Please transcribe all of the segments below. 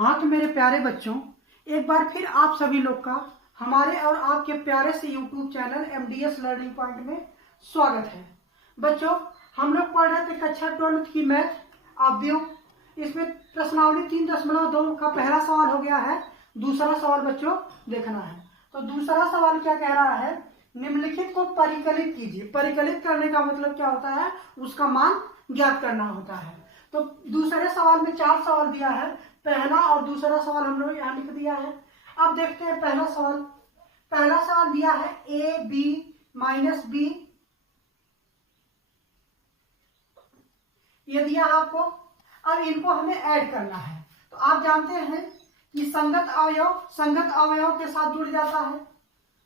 हाँ तो मेरे प्यारे बच्चों, एक बार फिर आप सभी लोग का हमारे और आपके प्यारे से YouTube channel MDS learning point में स्वागत है। बच्चों, हम लोग पढ़ रहे थे कक्षा 12 की मैथ अवयव। इसमें प्रश्नावली 3.2 का पहला सवाल हो गया है। दूसरा सवाल बच्चों देखना है। तो दूसरा सवाल क्या कह रहा है, निम्नलिखित को परिकलित कीजिए। परिकलित करने का मतलब क्या होता है, उसका मान ज्ञात करना होता है। तो दूसरे सवाल में 4 सवाल दिया है, पहला और दूसरा सवाल हम लोग यहाँ लिख दिया है। अब देखते हैं पहला सवाल। पहला सवाल दिया है ए बी माइनस बी, ये दिया आपको। अब इनको हमें ऐड करना है। तो आप जानते हैं कि संगत अवयव के साथ जुड़ जाता है।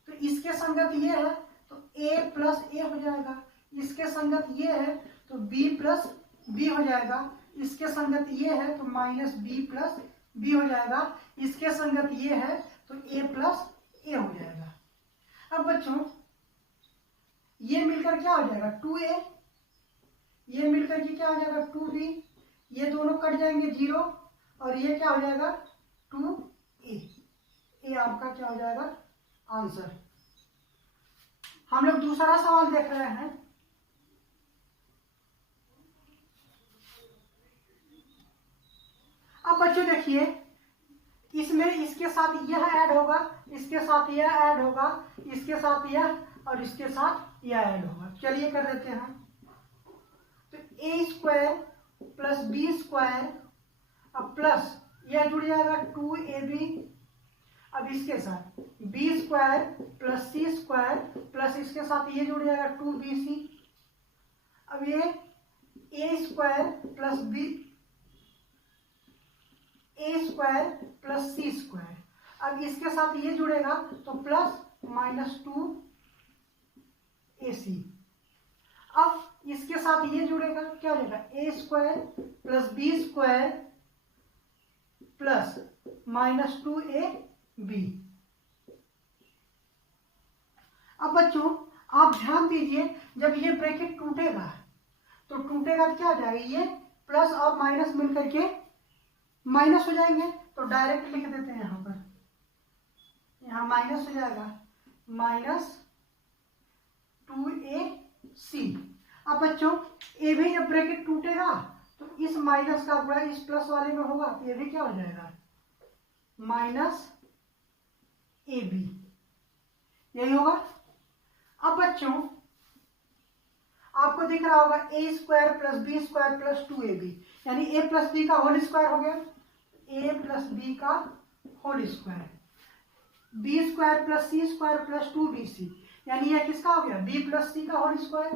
तो इसके संगत ये है तो a प्लस ए हो जाएगा। इसके संगत ये है तो b प्लस बी हो जाएगा। इसके संगत ये है तो माइनस बी प्लस बी हो जाएगा। इसके संगत ये है तो a प्लस ए हो जाएगा। अब बच्चों ये मिलकर क्या हो जाएगा 2a, ये मिलकर के क्या हो जाएगा 2b, ये दोनों कट जाएंगे 0 और ये क्या हो जाएगा 2a। ये आपका क्या हो जाएगा आंसर। हम लोग दूसरा सवाल देख रहे हैं। अब बच्चों देखिए, इसमें इसके साथ यह ऐड होगा, इसके साथ यह ऐड होगा, इसके साथ यह और इसके साथ यह ऐड होगा। चलिए कर देते हैं। तो a square plus B square अब प्लस यह जुड़ जाएगा 2ab। अब इसके साथ B square plus C square plus इसके साथ ये जुड़ जाएगा 2bc। अब ये a square plus B A square plus C square, अब इसके साथ ये जुड़ेगा तो प्लस माइनस 2ac। अब इसके साथ ये जुड़ेगा क्या हो जाएगा A square plus B square plus minus 2ab। अब बच्चों आप ध्यान दीजिए, जब ये ब्रैकेट टूटेगा तो टूटेगा तो क्या हो जाएगा, ये प्लस और माइनस मिलकर के माइनस हो जाएंगे। तो डायरेक्ट लिख देते हैं यहाँ पर, यहाँ माइनस हो जाएगा माइनस 2ac। अब बच्चों ए भी जब ब्रैकेट टूटेगा तो इस माइनस का गुणा इस प्लस वाले में होगा, तो ये भी क्या हो जाएगा माइनस ab, यही होगा। अब बच्चों आपको दिख रहा होगा A square plus B square plus 2ab, यानी a प्लस बी का होल स्क्वायर हो गया, a प्लस बी का whole square, B square plus C square plus 2bc, यानी यह किसका हो गया b प्लस सी का होल स्क्वायर।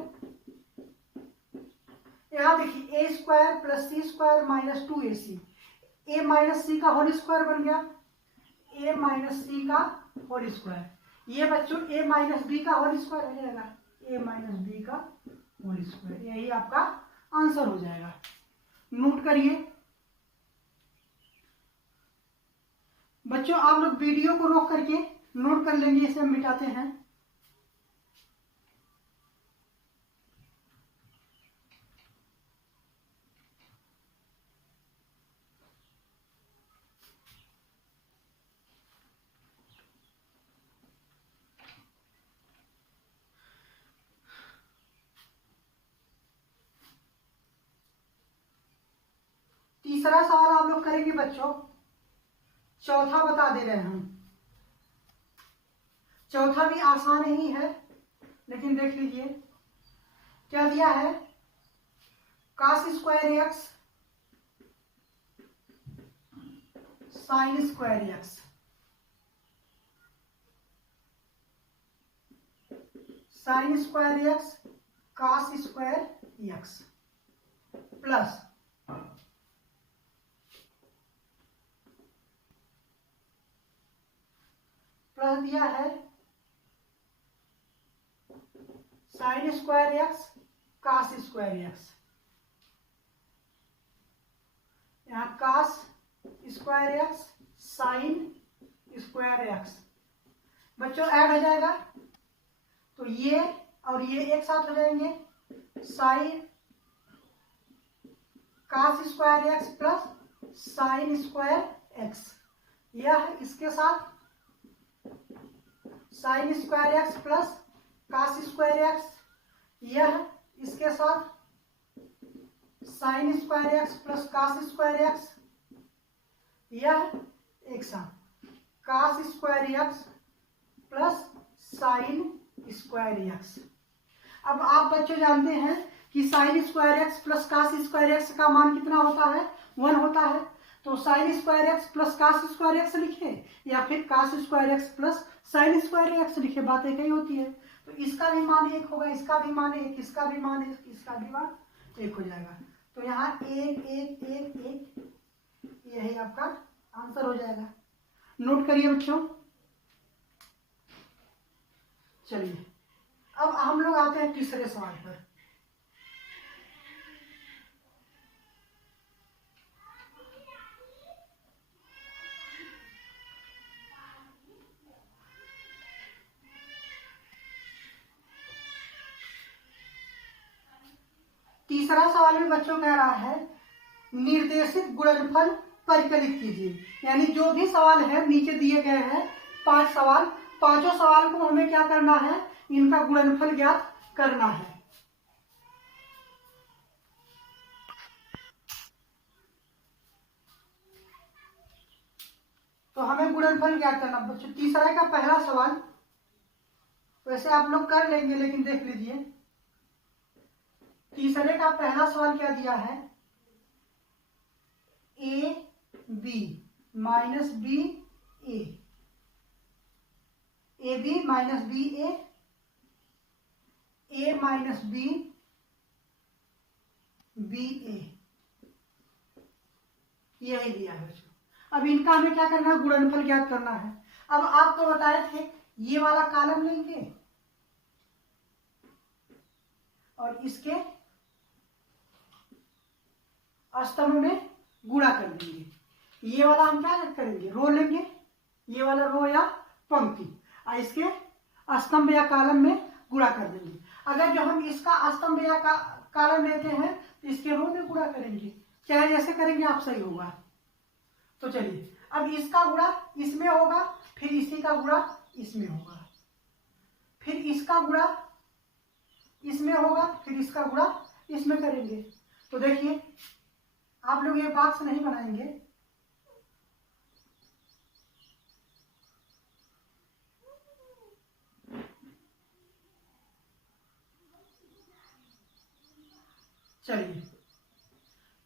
यहां देखिए a square plus C square minus 2ac, a minus C का होल स्क्वायर बन गया a माइनस सी का होल स्क्वायर। ये बच्चों a माइनस बी का होल स्क्वायर हो जाएगा, a माइनस बी का होल स्क्वायर, यही आपका आंसर हो जाएगा। नोट करिए बच्चों, आप लोग वीडियो को रोक करके नोट कर लेंगे, इसे हम मिटाते हैं। तीसरा सवाल आप लोग करेंगे बच्चों, चौथा बता दे रहे हैं हम। चौथा भी आसान ही है, लेकिन देख लीजिए क्या दिया है, cos square X sine square X, sine square X cos square X plus दिया है sine square X cos square X, यहाँ cos square X sine square X. बच्चों ऐड हो जाएगा तो ये और ये एक साथ हो जाएंगे, sine cos square X plus sine square X, यह इसके साथ sine square X plus cos square X, यह इसके साथ sine square X plus cos square X, यह एक साथ cos square X plus sine square X. अब आप बच्चे जानते हैं कि sine square X plus cos square X का मान कितना होता है, 1 होता है। तो sine square X plus cos square X लिखे या फिर cos square X plus sine square X लिखे, बात एक ही होती है। तो इसका भी मान 1 होगा, इसका भी मान 1, इसका भी मान 1, इसका भी मान 1 हो जाएगा। तो यहाँ 1 1 1 1, यही आपका आंसर हो जाएगा। नोट करिए बच्चों। चलिए अब हम लोग आते हैं तीसरे सवाल पर। तीसरा सवाल में बच्चों कह रहा है निर्देशित गुणनफल परिकलित कीजिए। यानी जो भी सवाल है नीचे दिए गए हैं 5 सवाल, पांचों सवाल को हमें क्या करना है, इनका गुणनफल ज्ञात करना है। तो हमें गुणनफल ज्ञात करना बच्चों। तीसरा का पहला सवाल वैसे आप लोग कर लेंगे, लेकिन देख लीजिए तीसरे का पहला सवाल क्या दिया है, A B minus B A B minus B A minus B B A, यही दिया है बच्चों। अब इनका हमें क्या करना है, गुणनफल ज्ञात करना है। अब आपको बताए थे ये वाला कॉलम लेंगे और इसके स्तंभ में गुणा कर देंगे। ये वाला हम क्या करेंगे, रो लेंगे, ये वाला रो या पंक्ति, और इसके स्तंभ या कॉलम में गुणा कर देंगे। अगर जो हम इसका स्तंभ या कॉलम लेते हैं तो इसके रो में गुणा करेंगे, चाहे जैसे करेंगे आप सही होगा। तो चलिए अब इसका गुणा इसमें होगा, फिर इसी का गुणा इसमें होगा, फिर इसका गुणा इसमें होगा, फिर इसका गुणा इसमें करेंगे। तो देखिए आप लोग ये बॉक्स नहीं बनाएंगे, चलिए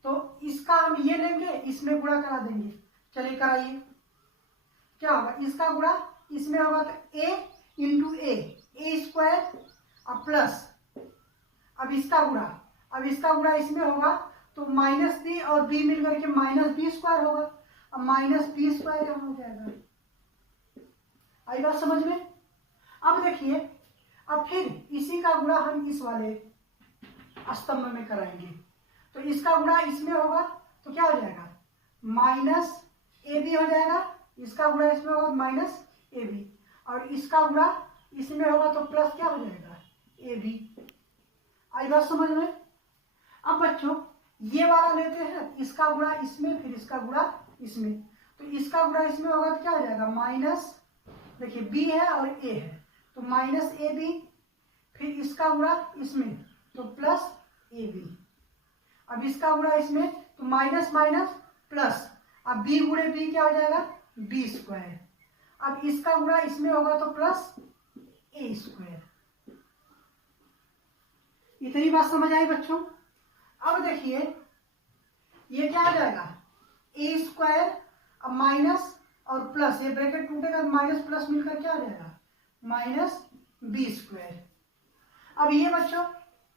तो इसका हम ये लेंगे, इसमें गुणा करा देंगे। चलिए कराइए, क्या होगा, इसका गुणा इसमें होगा तो a इंटू ए स्क्वायर और प्लस, अब इसका गुणा इसमें होगा तो माइनस बी और बी मिलकर के माइनस बी स्क्वायर होगा। अब माइनस बी स्क्वायर यहाँ हो जाएगा। आई बात समझ में। अब देखिए अब फिर इसी का गुणा हम इस वाले स्तंभ में कराएंगे। तो इसका गुणा इसमें होगा तो क्या हो जाएगा, माइनस ए बी हो जाएगा, इसका गुणा इसमें होगा माइनस ए बी, और इसका गुणा इसमें होगा तो प्लस क्या हो जाएगा, ए बी। आई बात समझ में। अब बच्चों ये वाला लेते हैं, इसका गुणा इसमें, फिर इसका गुणा इसमें, तो इसका गुणा इसमें होगा तो क्या हो जाएगा, माइनस, देखिए बी है और ए है तो माइनस ए बी, फिर इसका गुणा इसमें तो प्लस ए बी। अब इसका गुणा इसमें तो माइनस माइनस प्लस, अब बी गुणे बी क्या हो जाएगा, बी स्क्वायर। अब इसका गुणा इसमें होगा तो प्लस ए स्क्वायर। इतनी बात समझ आई बच्चों। अब देखिए ये क्या आ जाएगा, ए स्क्वायर, अब माइनस और प्लस, ये ब्रैकेट टूटेगा तो माइनस प्लस मिलकर क्या आ जाएगा, माइनस बी स्क्वायर। अब ये बच्चों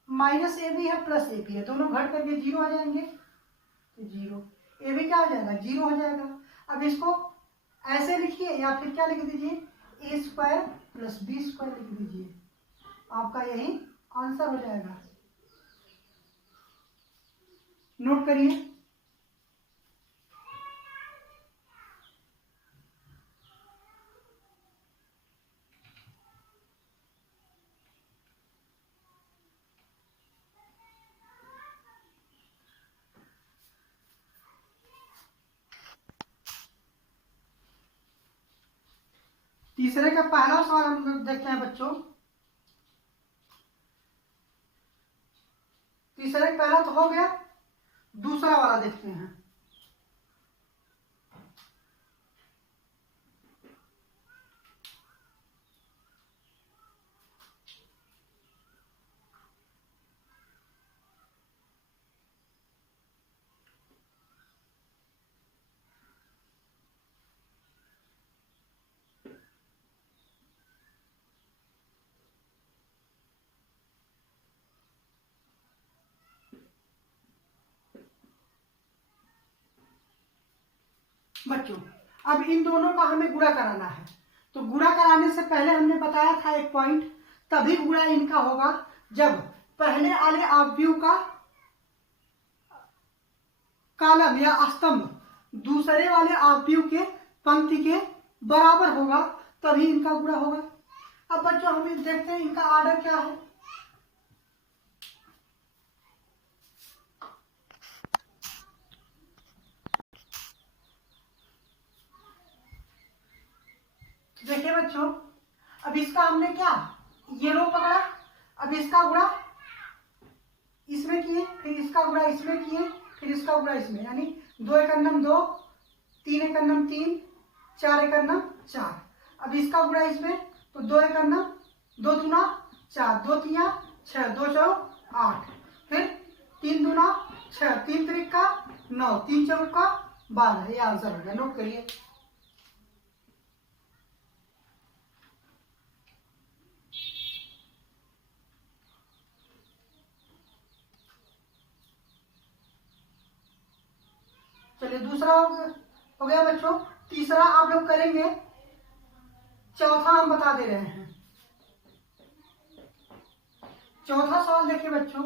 माइनस ए बी है प्लस ए बी है, दोनों घट करके 0 आ जाएंगे, तो 0, ए बी क्या आ जाएगा, 0 हो जाएगा। अब इसको ऐसे लिखिए या फिर क्या लिख दीजिए, ए स्क्वायर प्लस बी स्क्वायर लिख दीजिए, आपका यही आंसर हो जाएगा। नोट करिए। तीसरे का पहला सवाल हम लोग देखते हैं बच्चों। तीसरे का पहला तो हो गया, दूसरा वाला देखते हैं। बच्चों अब इन दोनों का हमें गुणा कराना है। तो गुणा कराने से पहले हमने बताया था एक पॉइंट, तभी गुणा इनका होगा जब पहले वाले अवयव का कॉलम या स्तंभ दूसरे वाले अवयव के पंक्ति के बराबर होगा, तभी इनका गुणा होगा। अब बच्चों हम देखते हैं इनका ऑर्डर क्या है। देखिए बच्चों, अब इसका हमने क्या ये रो पकड़ा, अब इसका गुणा इसमें किए, फिर इसका गुणा इसमें किए, फिर इसका गुणा इसमें, यानी 2 × 2, 3 × 3, 4 × 4। अब इसका गुणा इसमें, तो 2 × 2 दूना 4, 2 तिया 6, 2 चौक 8, फिर 3 दूना 6, 3 त्रिक 9, 3 चौक 12। ये आंसर हो गया, नोट करिए। चलिए दूसरा हो गया बच्चों। तीसरा आप लोग करेंगे, चौथा हम बता दे रहे हैं। चौथा सवाल देखिए बच्चों,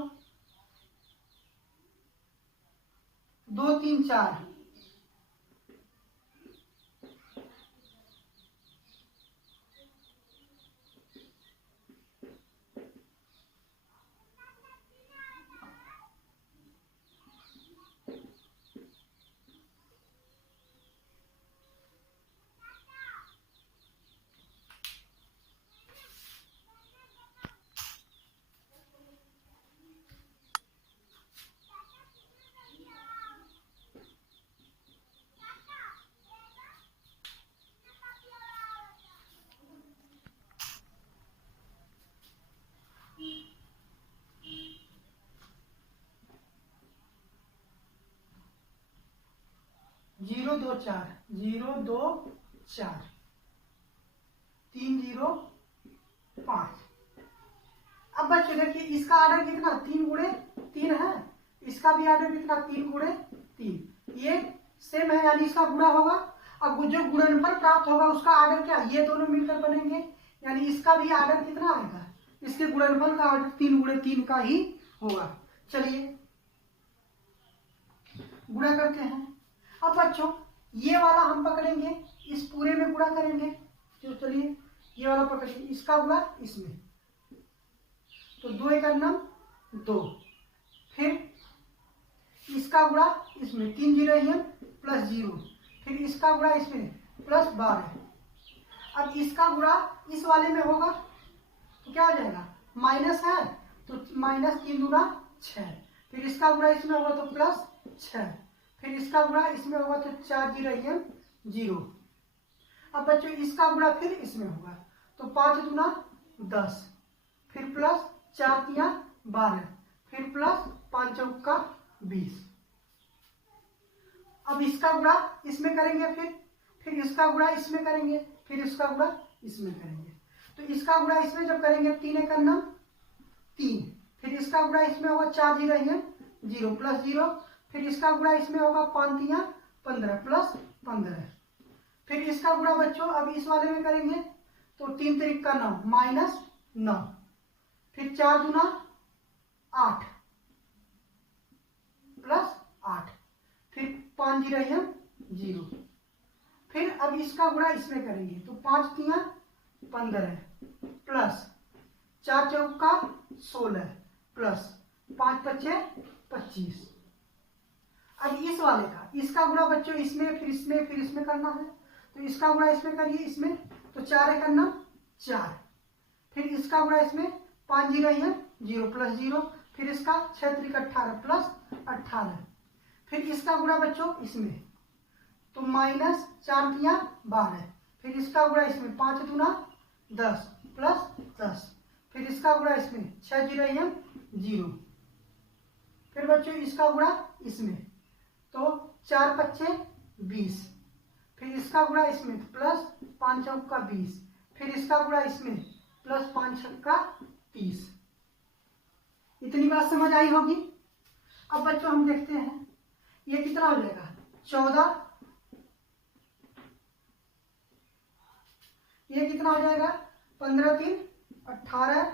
2 3 4। जीरो 2 4, 0 2 4, 3 0 5। अब बच्चों देखिए इसका ऑर्डर कितना 3 × 3 है, इसका भी ऑर्डर कितना 3 × 3, ये सेम है, यानी इसका गुणा होगा। अब जो गुणनफल प्राप्त होगा उसका ऑर्डर क्या, ये दोनों मिलकर बनेंगे, यानी इसका भी ऑर्डर कितना आएगा, इसके गुणनफल का ऑर्डर 3 × 3 का ही होगा। चलिए गुणा करते हैं। अब बच्चों ये वाला हम पकड़ेंगे, इस पूरे में गुणा करेंगे। तो चलिए ये वाला पकड़िए, इसका गुणा इसमें, तो 2 × 2, फिर इसका गुणा इसमें, 3 0 प्लस 0, फिर इसका गुणा इसमें प्लस 12। अब इसका गुणा इस वाले में होगा तो क्या हो जाएगा, माइनस है तो -3 दूना 6, फिर इसका गुणा इसमें होगा तो प्लस 6, फिर इसका गुणा इसमें होगा तो 4 0 0। अब बच्चों इसका गुणा फिर इसमें होगा तो 5 दूना 10, फिर प्लस 4 तिया 12, फिर प्लस 5 चौका 20। अब इसका गुणा इसमें करेंगे, फिर इसका गुणा इसमें करेंगे, फिर इसका गुणा इसमें करेंगे। तो इसका गुणा इसमें जब करेंगे 3 × 3, फिर इसका गुणा इसमें होगा 4 0 0 प्लस 0, फिर इसका गुणा इसमें होगा 5 तिया 15 प्लस 15, फिर इसका गुणा बच्चों अब इस वाले में करेंगे तो 3 त्रिक 9 -9, फिर 4 दूना 8 प्लस 8, फिर 5 0 0, फिर अब इसका गुणा इसमें करेंगे तो 5 तिया 15 प्लस 4 चौका 16 प्लस 5 5 25। अब इस वाले का इसका गुणा बच्चों इसमें, फिर इसमें, फिर इसमें करना है, तो इसका गुणा इसमें करिए, इसमें तो 4 एक अन्ना 4। फिर इसका गुणा इसमें 5 जीरो है 0 प्लस 0। फिर इसका 6 त्रिक 18 प्लस 18। फिर इसका गुणा बच्चों इसमें तो माइनस 4 तिया 12। फिर इसका गुणा इसमें 5 दूना 10 प्लस 10। फिर इसका गुणा इसमें 6 जीरो है 0। फिर बच्चों इसका गुणा इसमें तो 4 पच्चे 20। फिर इसका गुणा इसमें प्लस 5 चौका 20। फिर इसका गुणा इसमें प्लस 5 छक्का 30। इतनी बात समझ आई होगी। अब बच्चों हम देखते हैं ये कितना हो जाएगा 14। ये कितना हो जाएगा 15 3 18।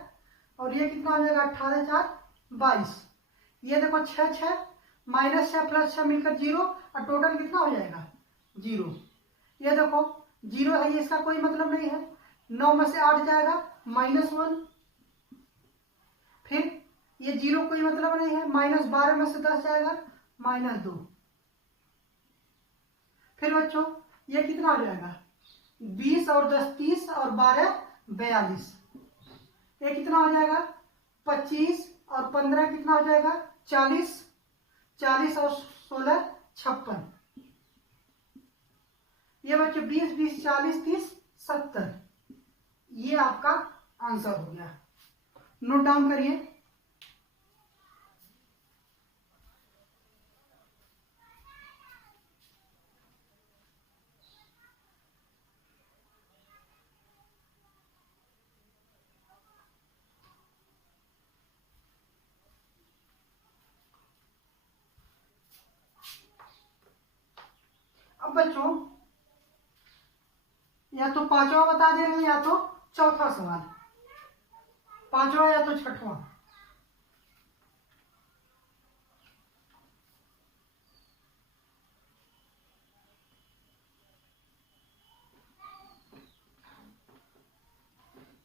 और ये कितना हो जाएगा 18 4 22। ये देखो 6 6 माइनस 6 प्लस 6 मिलकर 0 और टोटल कितना हो जाएगा 0। ये देखो 0 है, ये इसका कोई मतलब नहीं है। 9 में से 8 जाएगा -1। फिर ये 0 कोई मतलब नहीं है। -12 में से 10 जाएगा -2। फिर बच्चों ये कितना हो जाएगा 20 और 10 30 और 12 42। ये कितना हो जाएगा 25 और 15 कितना हो जाएगा 40। 40 और 16 56। ये बच्चों 20 20 40 30 70। ये आपका आंसर हो गया। नोट डाउन करिए। अब बच्चों या तो पांचवा बता दे रहे हैं या तो चौथा सवाल, पांचवा या तो छठवां।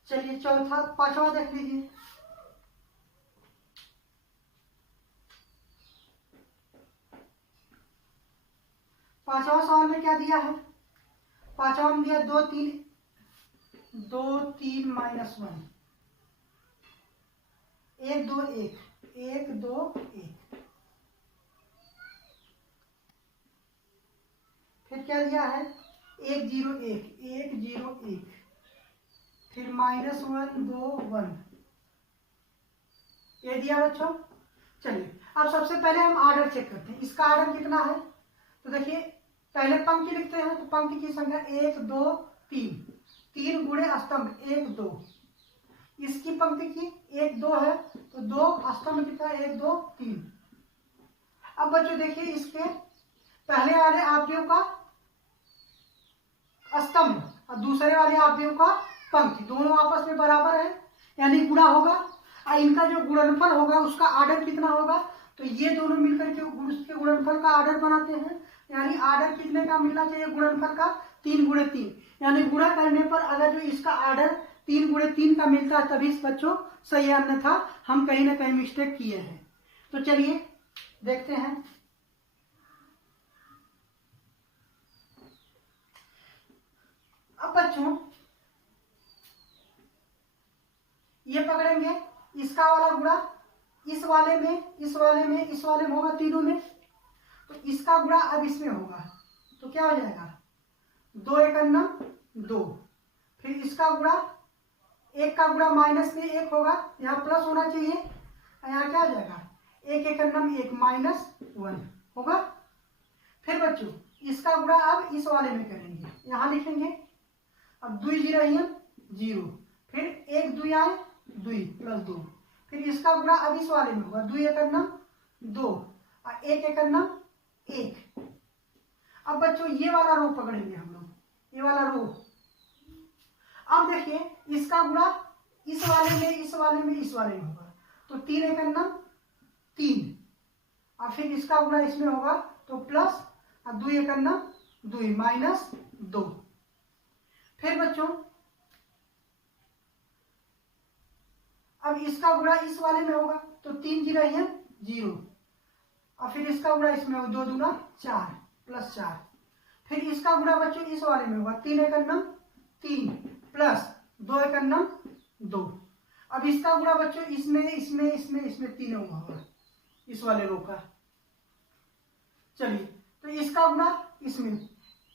चलिए चौथा पांचवा देख लीजिए। पांचवा सवाल में क्या दिया है? पांचवा में दिया 2 3 -1 1 2 1 1 2 1। फिर क्या दिया है 1 0 1 1 0 1। फिर -1 2 1 ये दिया बच्चों। चलिए अब सबसे पहले हम आर्डर चेक करते हैं। इसका आर्डर कितना है तो देखिए पहले पंक्ति लिखते हैं तो पंक्ति की संख्या 1 2 3 3 गुणे स्तंभ 1 2। इसकी पंक्ति की 1 2 है तो 2 स्तंभ कितना 1 2 3। अब बच्चों देखिए इसके पहले वाले आव्यूह का स्तंभ और दूसरे वाले आव्यूह का पंक्ति दोनों आपस में बराबर है यानी गुणा होगा। और इनका जो गुणनफल होगा उसका आर्डर कितना होगा तो ये दोनों मिलकर के उसके गुणनफल का आर्डर बनाते हैं। यानी आर्डर कितने का मिलना चाहिए गुणनफल का 3 गुणे 3। यानी गुणा करने पर अगर जो इसका आर्डर 3 गुणे 3 का मिलता है तभी बच्चों सही, अन्यथा हम कहीं ना कहीं मिस्टेक किए हैं। तो चलिए देखते हैं। अब बच्चों ये पकड़ेंगे इसका वाला गुणा इस वाले में इस वाले में इस वाले में होगा तीनों में। तो इसका गुणा अब इसमें होगा तो क्या हो जाएगा 2 1 2। फिर इसका गुणा 1 का गुणा माइनस में 1 होगा, यहाँ प्लस होना चाहिए। यहाँ क्या हो जाएगा 1 1 1 -1 होगा। फिर बच्चों इसका गुणा अब इस वाले में करेंगे, यहाँ लिखेंगे अब 2 0 0। फिर 1 2 आए 2 प्लस 2। फिर इसका गुणा अब इस वाले में होगा 2 1 2 और 1 1 1। अब बच्चों ये वाला रो पकड़ेंगे हम लोग, ये वाला रो। अब देखिए इसका गुणा इस वाले में इस वाले में इस वाले में होगा तो 3 1 3 और फिर इसका गुणा इसमें होगा तो प्लस और 2 1 2 -2। फिर बच्चों अब इसका गुणा इस वाले में होगा तो 3 0 0 और फिर इसका गुणा इसमें होगा 2 2 4 प्लस 4। फिर इसका गुणा बच्चों इस वाले में होगा 3 1 3 3 प्लस 2 एक अन्नम 2। अब इसका गुणा बच्चों इसमें इसमें इसमें इसमें तीनों होगा, इस वाले रो का। चलिए तो इसका गुणा इसमें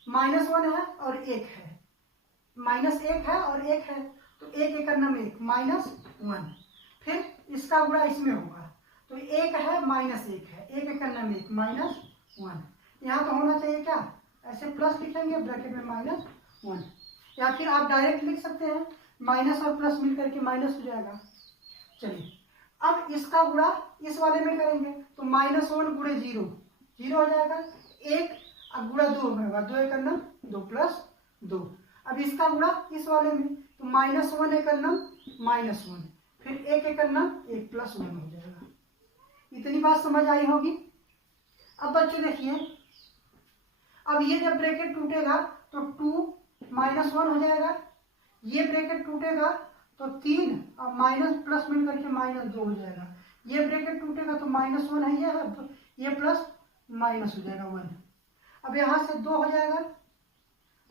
-1 है और 1 है, -1 है और 1 है, तो 1 एक अन्नम 1 -1। फिर इसका गुणा इसमें होगा, तो 1 है -1 है, 1 एक अन्नम 1 -1। यहाँ तो होना चाहिए क्या, ऐसे प्लस लिखेंगे ब्रैकेट में -1, या फिर आप डायरेक्ट लिख सकते हैं, माइनस और प्लस मिलकर के माइनस हो जाएगा। चलिए अब इसका गुणा इस वाले में करेंगे, तो -1 गुणे 0 0 हो जाएगा, 1 अब गुणा 2 होगा, 2 एक अन्नम 2 प्लस 2। अब इसका गुणा इस वाले में, तो -1 एक अन्नम -1, फिर 1 एक अन्नम 1 प्लस 1 हो जाएगा। इतनी बात समझ आई होगी। अब बच्चों देखिए, अब ये जब ब्रैकेट टूटेगा तो 2 -1 हो जाएगा, ये ब्रैकेट टूटेगा तो 3 और माइनस प्लस मिल करके -2 हो जाएगा, ये ब्रैकेट टूटेगा तो -1 है ये है, तो ये प्लस माइनस हो जाएगा 1। अब यहाँ से 2 हो जाएगा,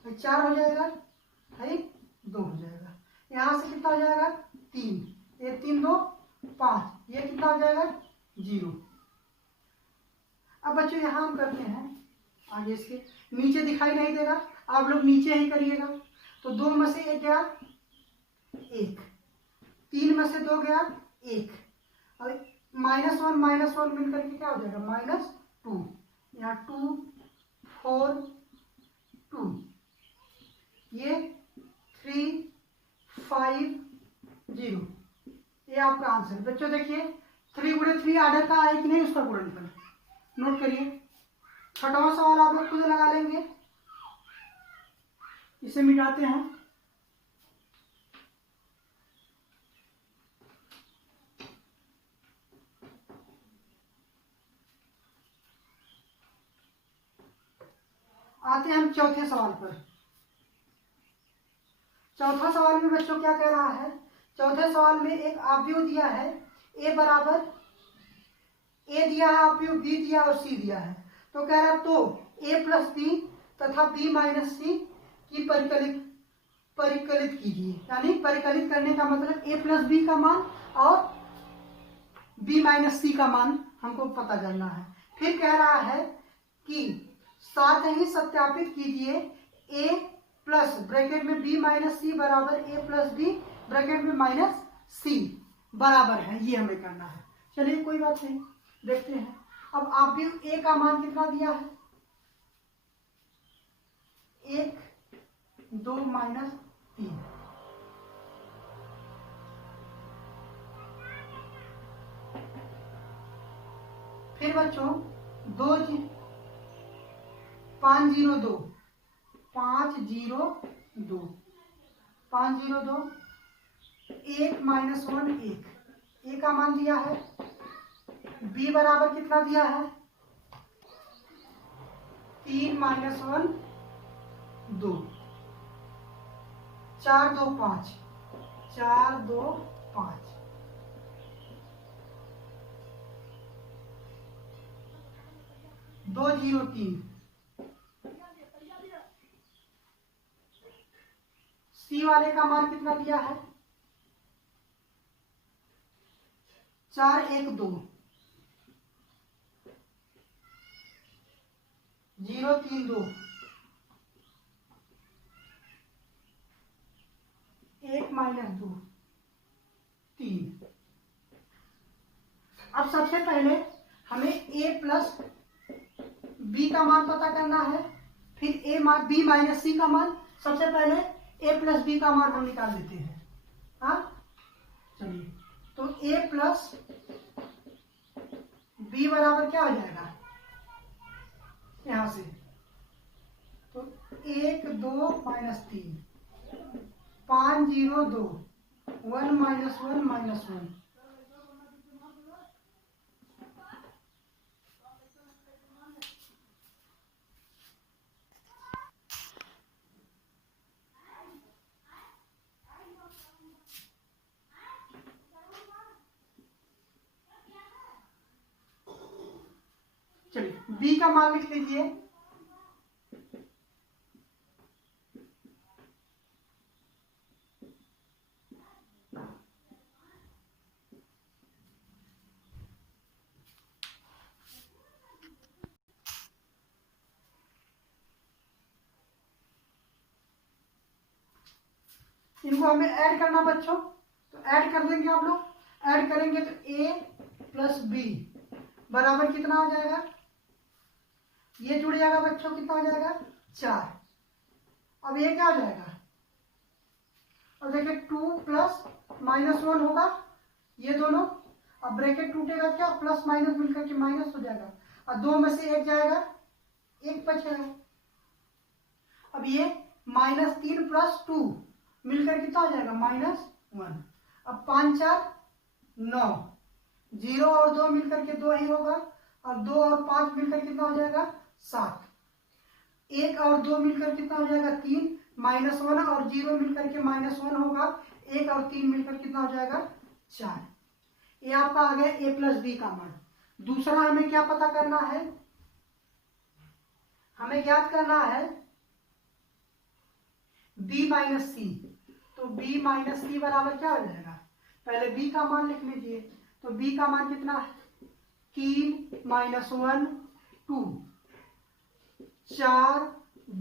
4 हो जाएगा, है 2 हो जाएगा, यहाँ से कितना हो जाएगा 3, 1 3 2 5, ये कितना हो जाएगा 0। अब बच्चों यहाँ हम करते हैं आगे, इसके नीचे दिखाई नहीं देगा, आप लोग नीचे ही करिएगा। तो 2 में से 1 गया 1, 3 में से 2 गया 1, और -1 मिल करके क्या हो जाएगा -2, यहाँ 2 4 2, ये 3 5 0, ये आपका आंसर। बच्चों देखिए 3 गुणे 3 आर्डर का आया कि नहीं, उसका गुणनफल नोट करिए। छठवां सवाल आप लोग खुद लगा लेंगे, इसे मिटाते हैं। आते हैं हम चौथे सवाल पर। चौथा सवाल में बच्चों क्या कह रहा है, चौथे सवाल में एक आव्यूह दिया है, ए बराबर ए दिया है आव्यूह, बी दिया और सी दिया है। तो कह रहा है तो a प्लस बी तथा b माइनस सी की परिकलित कीजिए, यानी परिकलित करने का मतलब a प्लस बी का मान और b माइनस सी का मान हमको पता करना है। फिर कह रहा है कि साथ ही सत्यापित कीजिए a प्लस ब्रैकेट में b माइनस सी बराबर a प्लस बी ब्रैकेट में माइनस सी बराबर है, ये हमें करना है। चलिए कोई बात नहीं, देखते हैं। अब आप भी a का मान कितना दिया है, 1 2 -3, फिर बच्चों 2 502 502 502 1 -1 1, a का मान दिया है, b बराबर कितना दिया है 3 -1 2, 4 2 5 4 2 5, दो 0 3, सी वाले का मान कितना दिया है 4 1 2 0 3 2 1 -2 3। अब सबसे पहले हमें a प्लस b का मान पता करना है, फिर b माइनस सी का मान। सबसे पहले a प्लस बी का मान हम निकाल देते हैं। हाँ चलिए, तो a प्लस बी बराबर क्या हो जाएगा यहां से, तो 1 2 -3 5 0 2 1 -1 -1। चलिए b का मान लिख लीजिए, इनको हमें ऐड करना बच्चों, तो ऐड कर देंगे आप लोग। ऐड करेंगे तो a प्लस बी बराबर कितना हो जाएगा, ये जुड़ जाएगा बच्चों, कितना हो जाएगा 4। अब ये क्या हो जाएगा, अब देखिए 2 प्लस -1 होगा ये दोनों, अब ब्रैकेट टूटेगा क्या, प्लस माइनस मिलकर के माइनस हो जाएगा, और 2 में से 1 जाएगा, 1 बचेगा। अब ये -3 प्लस 2 मिलकर कितना हो जाएगा -1। अब 5 4 9, 0 और 2 मिलकर के 2 ही होगा, और 2 और 5 मिलकर कितना हो जाएगा 7, 1 और 2 मिलकर कितना हो जाएगा 3, -1 और 0 मिलकर के -1 होगा, 1 और 3 मिलकर कितना हो जाएगा 4। ये आपका आ गया a प्लस बी का मान। दूसरा हमें क्या पता करना है, हमें ज्ञात करना है b माइनस सी। तो b माइनस सी बराबर क्या हो जाएगा, पहले b का मान लिख लीजिए। तो b का मान कितना है, 3 -1 2, 4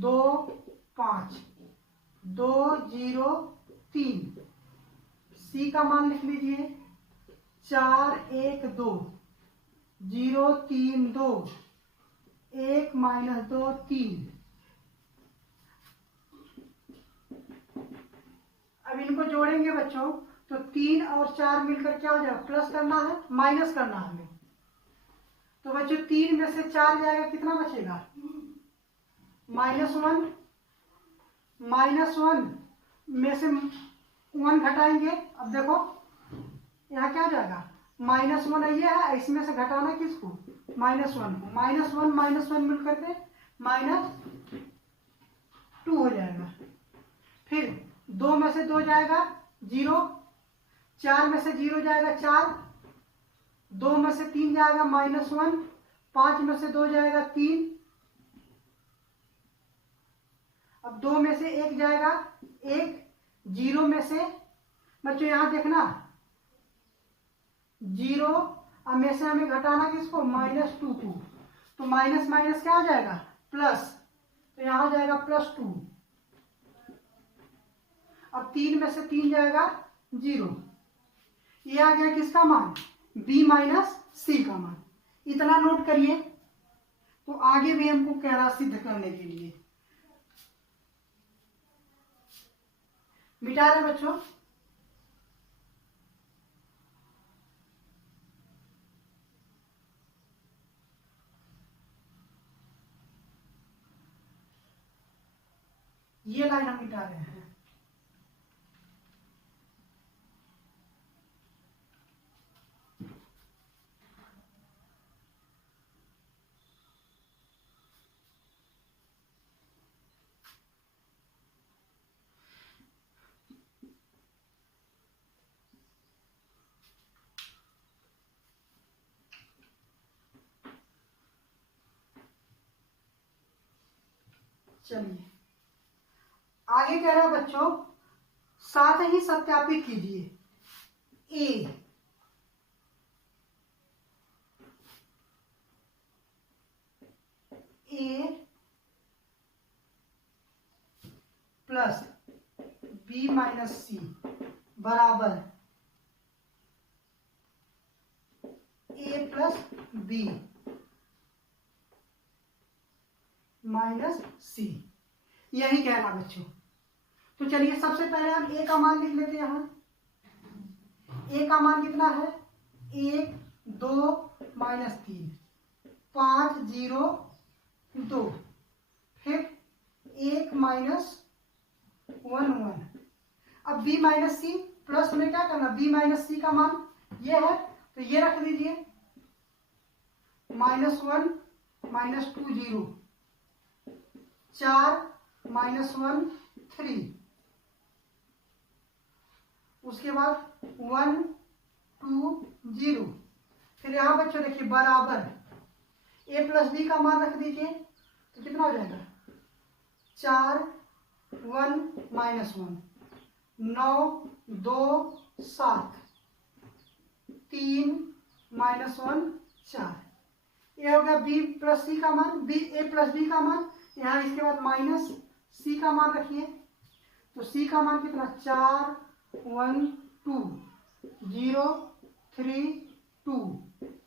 2 5 2 0 3। c का मान लिख लीजिए 4 1 2 0 3 2 1 -2 3। अब इनको जोड़ेंगे बच्चों, तो 3 और 4 मिलकर क्या हो जाएगा, प्लस करना है माइनस करना है हमें। तो बच्चों 3 में से 4 जाएगा, कितना बचेगा -1, -1 में से 1 घटाएंगे। अब देखो यहाँ क्या जाएगा -1 ये है, इसमें से घटाना किसको, -1 को, -1 मिलकर के -2 हो जाएगा। फिर 2 में से 2 जाएगा 0, 4 में से 0 जाएगा 4, 2 में से 3 जाएगा -1, 5 में से 2 जाएगा 3, अब 2 में से 1 जाएगा 1, 0 में से बच्चों यहाँ देखना 0, अब में से हमें घटाना किसको -2 को, तो माइनस माइनस क्या हो जाएगा प्लस, तो यहाँ हो जाएगा +2। अब 3 में से 3 जाएगा 0, ये आ गया किसका मान, b माइनस सी का मान। इतना नोट करिए, तो आगे भी हमको कह रहा सिद्ध करने के लिए। मिटा रहे बच्चों, ये लाइन हम मिटा रहे हैं। चलिए आगे कह रहा है बच्चों, साथ ही सत्यापित कीजिए a प्लस b माइनस सी बराबर a प्लस बी माइनस सी, यही कहना बच्चों। तो चलिए सबसे पहले हम a का मान लिख लेते हैं। यहाँ a का मान कितना है, 1 2 -3 5 0 2, फिर 1 -1 1। अब b माइनस सी प्लस में क्या करना, b माइनस सी का मान ये है, तो ये रख दीजिए -1 -2 0, 4 -1 3, उसके बाद 1 2 0। फिर यहाँ बच्चों देखिए बराबर a प्लस बी का मान रख दीजिए, तो कितना हो जाएगा 4 1 -1 9 2 7 3 -1 4। ये हो गया b प्लस सी का मान, a प्लस बी का मान। यहाँ इसके बाद माइनस सी का मान रखिए, तो सी का मान कितना 4 1 2 0 3 2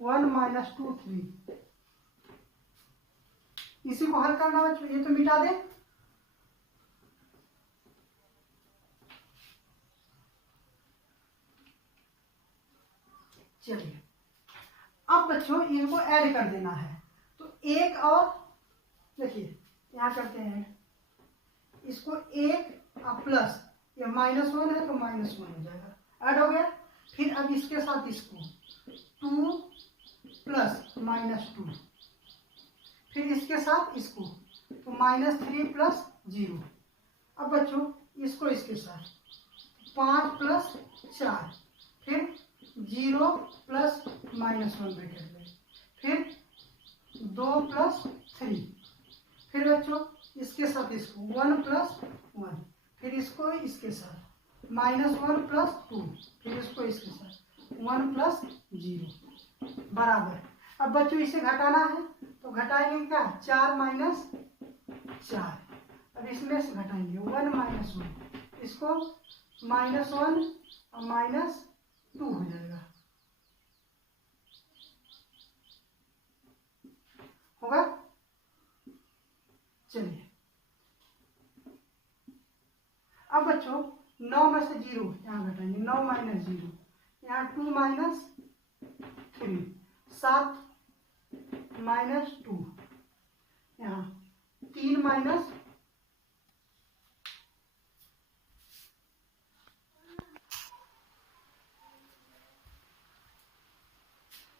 1 माइनस 2 3। इसी को हल करना बच्चों, ये तो मिटा दे। चलिए अब बच्चों इनको ऐड कर देना है। तो एक और देखिए यहाँ करते हैं, इसको एक प्लस, ये -1 है तो -1 हो जाएगा, ऐड हो गया। फिर अब इसके साथ इसको 2 प्लस -2, फिर इसके साथ इसको तो -3 प्लस 0। अब बच्चों इसको इसके साथ 5 प्लस 4, फिर 0 प्लस -1 ब्रैकेट में, फिर 2 प्लस 3, फिर बच्चों इसके साथ इसको 1 प्लस 1, फिर इसको इसके साथ -1 प्लस 2, फिर इसको इसके साथ 1 प्लस 0 बराबर। अब बच्चों इसे घटाना है तो घटाएंगे क्या, 4 माइनस 4। अब इसमें से घटाएंगे 1 माइनस 1, इसको -1 और -2 हो जाएगा, होगा। चलिए अब बच्चों 9 में से 0 यहाँ घटाएंगे, 9 माइनस 0, यहाँ 2 माइनस 3, 7 माइनस 2, यहाँ 3 माइनस,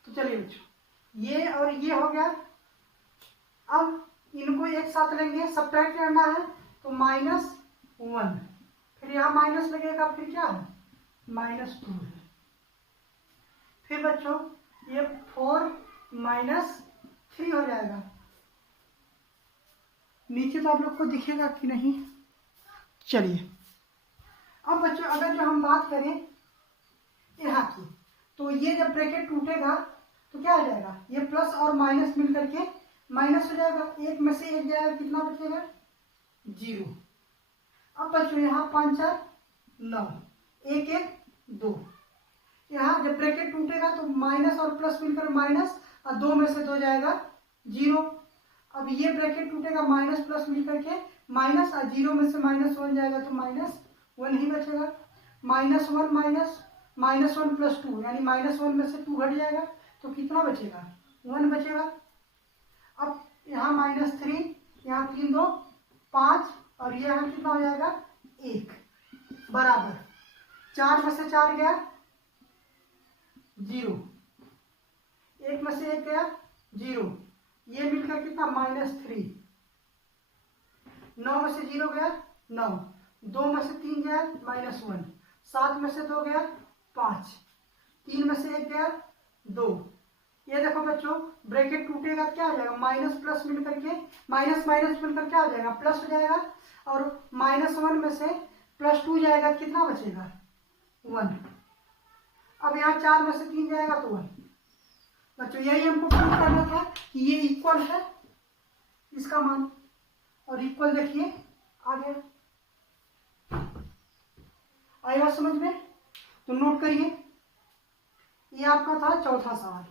तो चलिए बच्चों ये और ये हो गया। अब इनको एक साथ लेंगे, सब्ट्रैक्ट करना है तो -1, फिर यहाँ माइनस लगेगा, फिर क्या है -2 है। फिर बच्चों ये 4 माइनस 3 हो जाएगा। नीचे तो आप लोग को दिखेगा कि नहीं। चलिए अब बच्चों अगर जो हम बात करें यहाँ की, तो ये जब ब्रैकेट टूटेगा तो क्या हो जाएगा, ये प्लस और माइनस मिल करके माइनस हो जाएगा, एक में से एक जाएगा, कितना बचेगा 0। अब बच्चों यहाँ 5 4 9, 1 1 2, यहाँ जब ब्रैकेट टूटेगा तो माइनस और प्लस मिलकर माइनस, और 2 में से 2 जाएगा 0। अब ये ब्रैकेट टूटेगा, माइनस प्लस मिलकर के माइनस, और 0 में से -1 जाएगा तो -1 ही बचेगा। -1 प्लस 2 यानी -1 में से 2 घट जाएगा, तो कितना बचेगा 1 बचेगा। अब यहाँ -3, यहाँ 3 2 5, और ये यहाँ कितना हो जाएगा 1 बराबर। 4 में से 4 गया 0, 1 में से 1 गया 0, ये मिलकर कितना -3, 9 में से 0 गया 9, 2 में से 3 गया -1, 7 में से 2 गया 5, 3 में से 1 गया 2। ये देखो बच्चों ब्रैकेट टूटेगा क्या हो जाएगा, माइनस प्लस मिल करके माइनस माइनस मिलकर क्या हो जाएगा प्लस हो जाएगा, और -1 में से +2 जाएगा, कितना बचेगा 1। अब यहाँ 4 में से 3 जाएगा तो 1। बच्चों यही हमको प्रूव करना था कि ये इक्वल है इसका मान, और इक्वल देखिए आ गया। आएगा समझ में, तो नोट करिए, ये आपका था चौथा सवाल।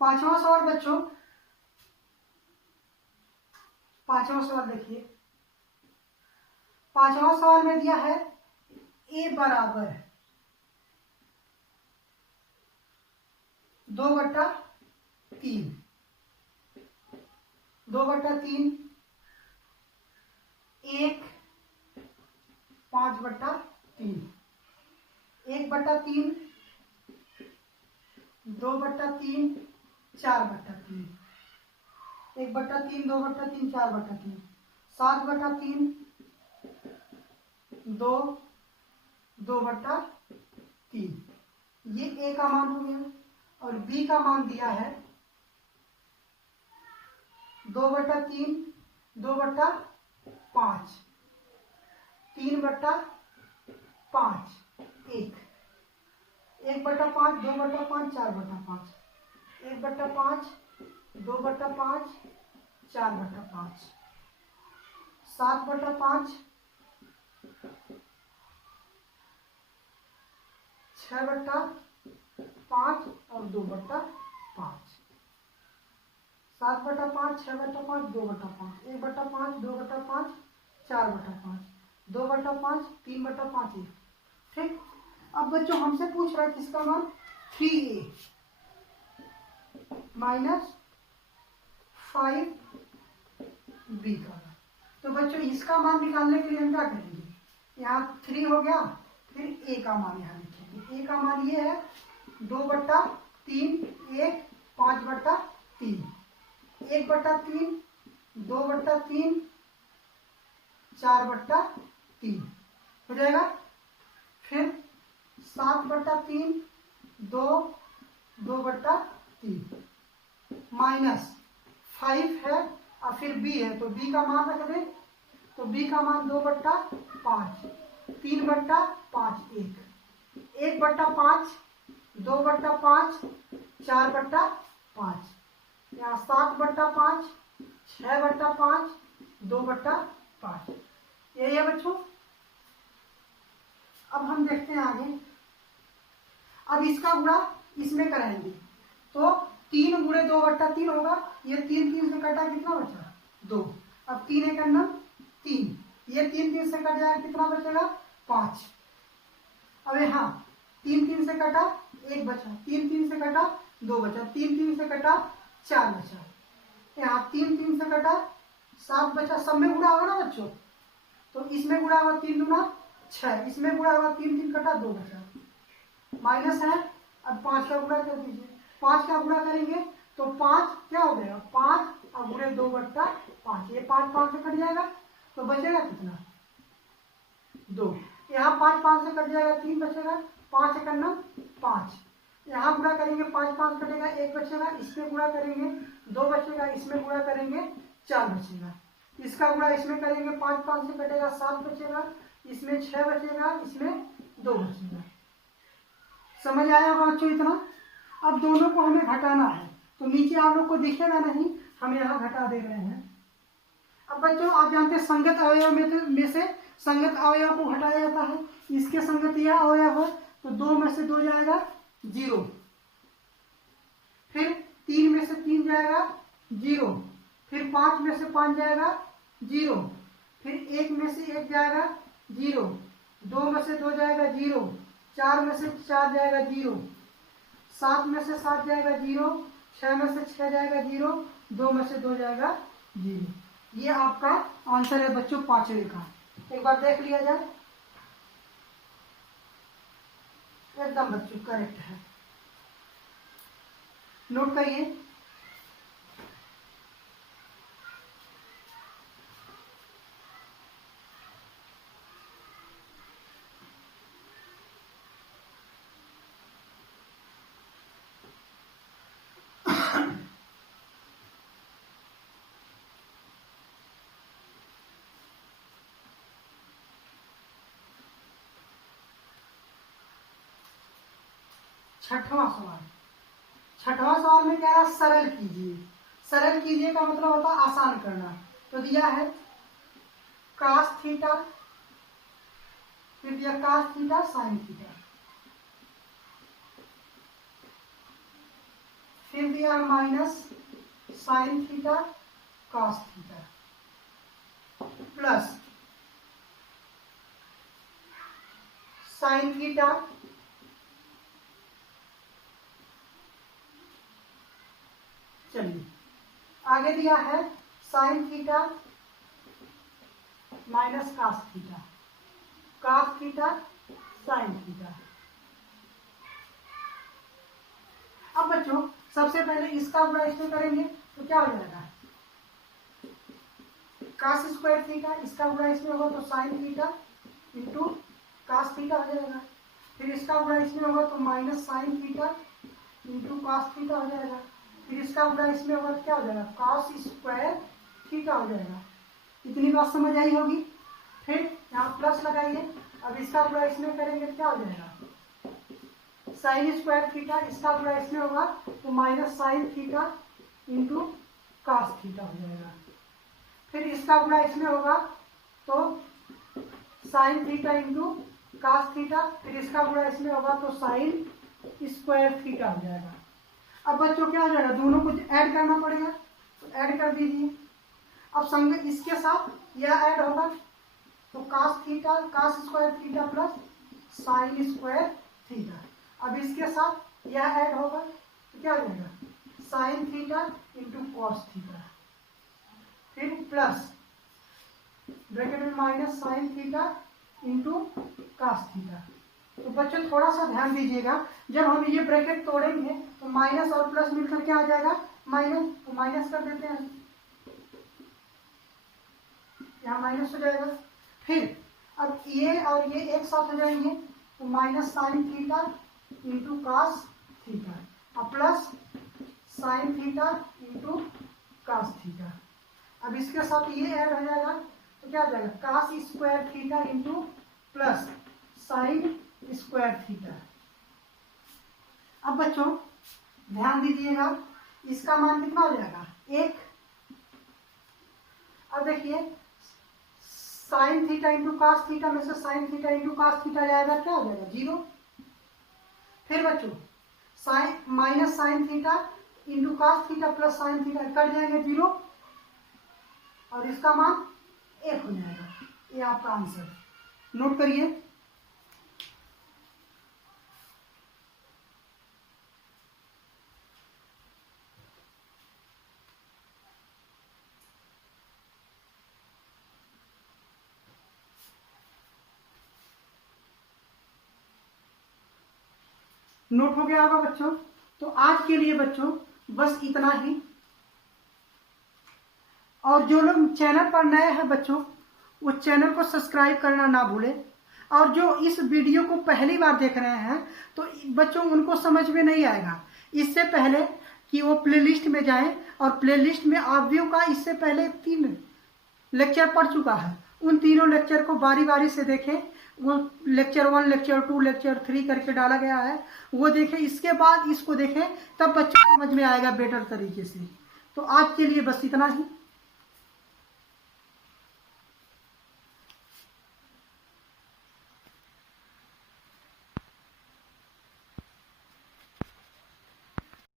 पांचवा सवाल बच्चों, पांचवा सवाल देखिए, पांचवा सवाल में दिया है a बराबर 2/3, 2/3, 1 5/3, 1/3, 2/3, 4/3, 1/3, 2/3, 4/3, 7/3, 2 2/3, ये a का मान हो गया। और b का मान दिया है 2/3, 2/5, 3/5, 1/5, 2/5, 4/5, 1/5, 2/5, 4/5, 7/5, 6/5 और 2/5, 7/5, 6/5, 2/5, 1/5, 2/5, 4/5, 2/5, 3/5, 1। ठीक। अब बच्चों हमसे पूछ रहा है किसका मान 3a माइनस 5b का। तो बच्चों इसका मान निकालने के लिए हम क्या करेंगे, यहाँ 3 हो गया, फिर a का मान यहाँ लिखेंगे। a का मान ये है 2/3, 1, 5/3, 1/3, 2/3, 4/3 हो जाएगा। फिर 7/3, 2, 2/3 माइनस 5 है और फिर b है, तो b का मान रख दें। तो b का मान 2/5, 3/5, 1/5, 2/5, 4/5, यहाँ 7/5, 6/5, 2/5। यही है बच्चों। अब हम देखते हैं आगे। अब इसका गुणा इसमें कराएंगे तो 3 गुणे 2/3 होगा। ये 3 से कटा, कितना बचा 2। अब 3 1 9 3, ये 3 से कट जाएगा, कितना बचेगा 5। अब यहाँ 3 से कटा 1 बचा, 3 से कटा 2 बचा, 3 से कटा 4 बचा, यहाँ 3 से कटा 7 बचा। सब में गुणा होगा ना बच्चों, तो इसमें गुणा होगा 3 दूना 6, इसमें गुणा होगा 3 कटा 2 बचा, माइनस है। अब 5 का गुणा कर दीजिए, 5 का गुणा करेंगे तो 5 क्या हो गया 5 और गुणे 2/5, ये 5 से कट जाएगा तो बचेगा कितना 2। यहाँ 5 से कट जाएगा, 3 बचेगा, 5 1 9 5। यहाँ गुणा करेंगे 5 कटेगा, 1 बचेगा, इसमें गुणा करेंगे 2 बचेगा, इसमें गुणा करेंगे 4 बचेगा। इसका गुणा इसमें करेंगे 5 से कटेगा 7 बचेगा, इसमें 6 बचेगा, इसमें 2 बचेगा। समझ आया होगा बच्चों इतना। अब दोनों को हमें घटाना है, तो नीचे आप लोग को दिखेगा नहीं, हम यहाँ घटा दे रहे हैं। अब बच्चों आप जानते हैं संगत अवयव में से संगत अवयव को घटाया जाता है। इसके संगत यह अवयव है, तो 2 में से 2 जाएगा 0, फिर 3 में से 3 जाएगा 0, फिर 5 में से 5 जाएगा 0, फिर 1 में से 1 जाएगा 0, 2 में से 2 जाएगा 0, 4 में से 4 जाएगा 0, 7 में से 7 जाएगा 0, 6 में से 6 जाएगा 0, 2 में से 2 जाएगा 0। ये आपका आंसर है बच्चों 5वें का। एक बार देख लिया जाए, एकदम बच्चों करेक्ट है। नोट करिए। छठवां सवाल में क्या है, सरल कीजिए। सरल कीजिए का मतलब होता है आसान करना। तो दिया है cos थीटा, फिर दिया cos थीटा sin थीटा, फिर दिया minus sin theta cos theta, plus sin theta चलिए आगे दिया है sin theta minus cos theta, cos theta sin theta. अब बच्चों सबसे पहले इसका गुणा इसमें करेंगे तो क्या हो जाएगा cos स्क्वायर थीटा, इसका गुणा इसमें होगा तो sin theta into cos theta हो जाएगा। फिर इसका गुणा इसमें होगा तो minus sin theta into cos theta हो जाएगा। फिर इसका उल्टा इसमें होगा क्या हो जाएगा, कॉस स्क्वायर थीटा हो जाएगा। इतनी बात समझ आई होगी। फिर यहाँ प्लस लगाइए, अब इसका उल्टा इसमें करेंगे क्या हो जाएगा, साइन स्क्वायर थीटा। इसका उल्टा इसमें होगा तो minus sine theta into cos theta हो जाएगा। फिर इसका उल्टा इसमें होगा तो sign theta into cos theta. फिर इसका उल्टा इसमें होगा तो साइन स्क्वायर थीटा हो जाएगा। अब बच्चों क्या हो जाएगा, दोनों को ऐड करना पड़ेगा तो ऐड कर दीजिए। अब संग इसके साथ यह ऐड होगा तो cos theta cos square theta plus sine square theta. अब इसके साथ यह ऐड होगा तो क्या हो जाएगा, sign theta into cos theta. फिर प्लस ब्रैकेट में minus sine theta into cos theta. तो बच्चों थोड़ा सा ध्यान दीजिएगा, जब हम ये ब्रैकेट तोड़ेंगे तो माइनस और प्लस मिलकर क्या आ जाएगा, माइनस। तो माइनस कर देते हैं, यहाँ माइनस हो जाएगा। फिर अब ये और ये एक साथ हो जाएंगे तो minus sine theta into cos theta और plus sine theta into cos theta. अब इसके साथ ये ऐड हो जाएगा तो क्या हो जाएगा, cos square theta into plus sine square theta. अब बच्चों ध्यान दीजिएगा, इसका मान कितना हो जाएगा, 1। अब देखिए sine theta into cos theta में से sine theta into cos theta जाएगा क्या हो जाएगा, 0। फिर बच्चों sine minus sine theta into cos theta plus sine theta cut जाएंगे 0 और इसका मान 1 हो जाएगा। ये आपका आंसर नोट करिए। नोट हो गया होगा बच्चों। तो आज के लिए बच्चों बस इतना ही। और जो लोग चैनल पर नए हैं बच्चों, वो चैनल को सब्सक्राइब करना ना भूलें। और जो इस वीडियो को पहली बार देख रहे हैं तो बच्चों उनको समझ में नहीं आएगा, इससे पहले कि वो प्लेलिस्ट में जाएं और प्लेलिस्ट में ऑडियो का इससे पहले 3 लेक्चर पढ़ चुका है, उन तीनों लेक्चर को बारी बारी से देखें। वो लेक्चर 1 लेक्चर 2 लेक्चर 3 करके डाला गया है, वो देखें। इसके बाद इसको देखें, तब बच्चों को समझ में आएगा बेटर तरीके से। तो आज के लिए बस इतना ही।